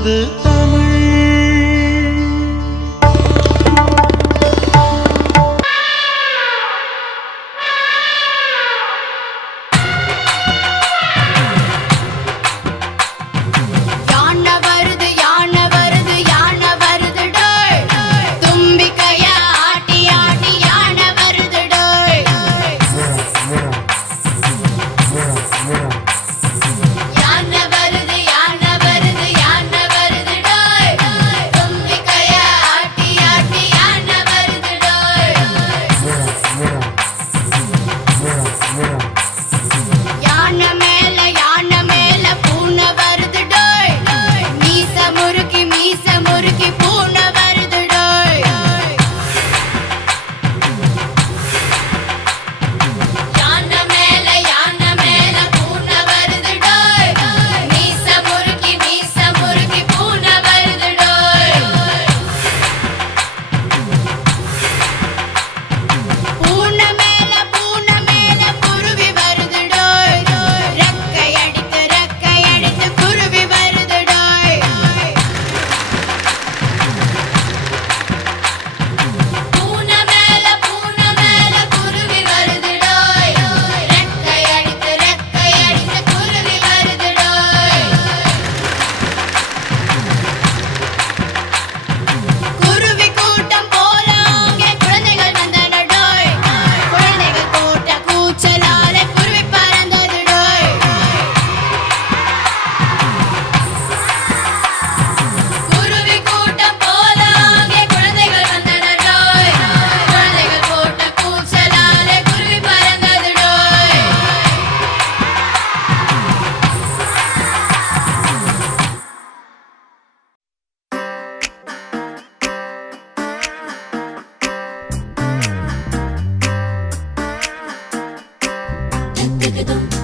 வந்தது Dum